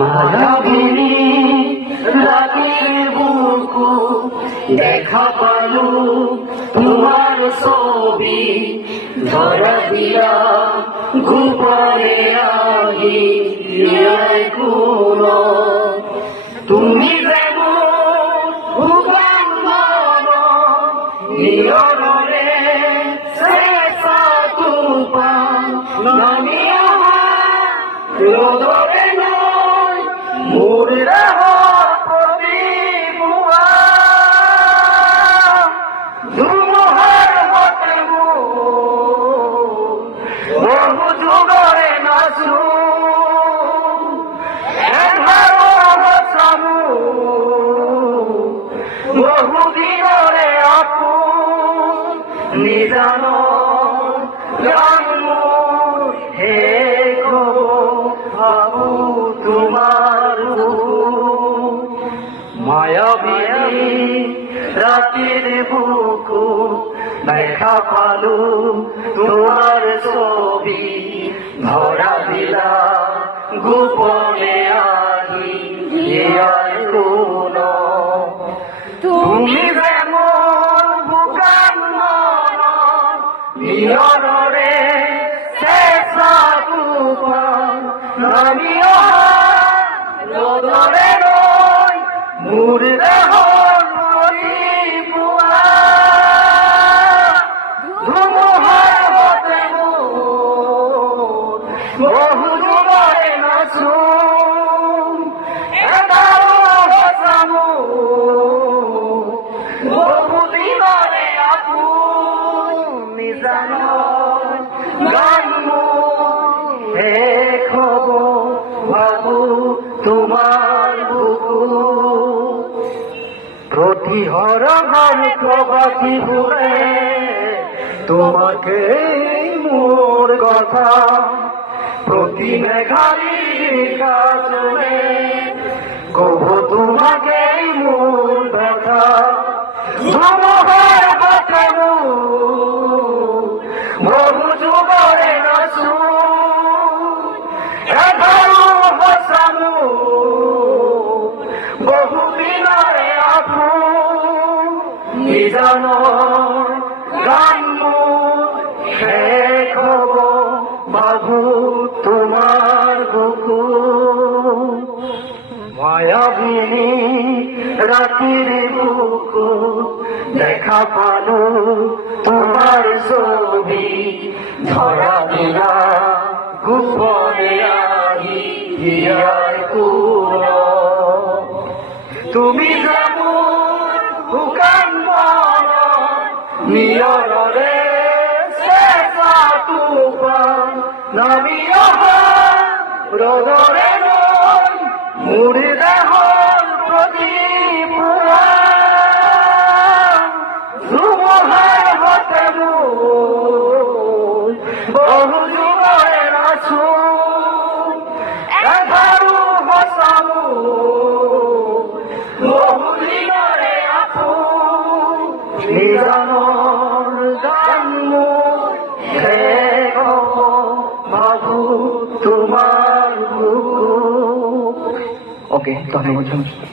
মায়াবিনী রাতের বুকু দেখা পালু তোমার ছবি ধরা দিলা গোপনে আহি কোনো তুমি যেমন নিয়রে শেষা তুফান নামিয়া রোদরে নয় মুড়ে প্রতিভুয়া ধুমহার হতে বহু যুগরে নাচু এধারো হসামু বহু দিনরে আপু নিজানো জানমু হে গো ভাবু তোমার মায়াবিনী রাতের বুকু দেখা পালু তোমার ছবি ধরা দিলা গোপনে আহি কোনো তুমি যেমন বুকান নিয়রে শেষা তুফান নামিয়া রোদরে নয় মুড়ে ধুমহার হতে বহু যুগরে নাচু এগারো হসামু বহু দিনরে আপু নিজানো জানমু হে খবর বাবু তোমার বুকু প্রতিহর ঘর প্রবাসী ভুলে তোমাকে মোর কথা প্রতি মেঘারি কাজলে কব তোমাকে মোর কথা ধুমহার হাতামু বহু যুগরে নাচু এধারো হসামু বহু দিনরে আপু নিজানো জানমু হে খবর বাবু তোমার বুকু মায়াবিনী রাতের বুকু দেখা পালু তোমার ছবি ধরা দিলা গোপনে আহি কোনো তুমি যেমন বুকান নিয়রে শেষা তুফান নামিয়া রোদরে নয় মুড়ি দেহর প্রতিভুয়া ধুমহার হতে বহু যুগরে নাচু এধারো হসামু বহু দিনরে আপু নিজানো জানমু হে গো বাবু তোমার বুকু। ওকে, ধন্যবাদ।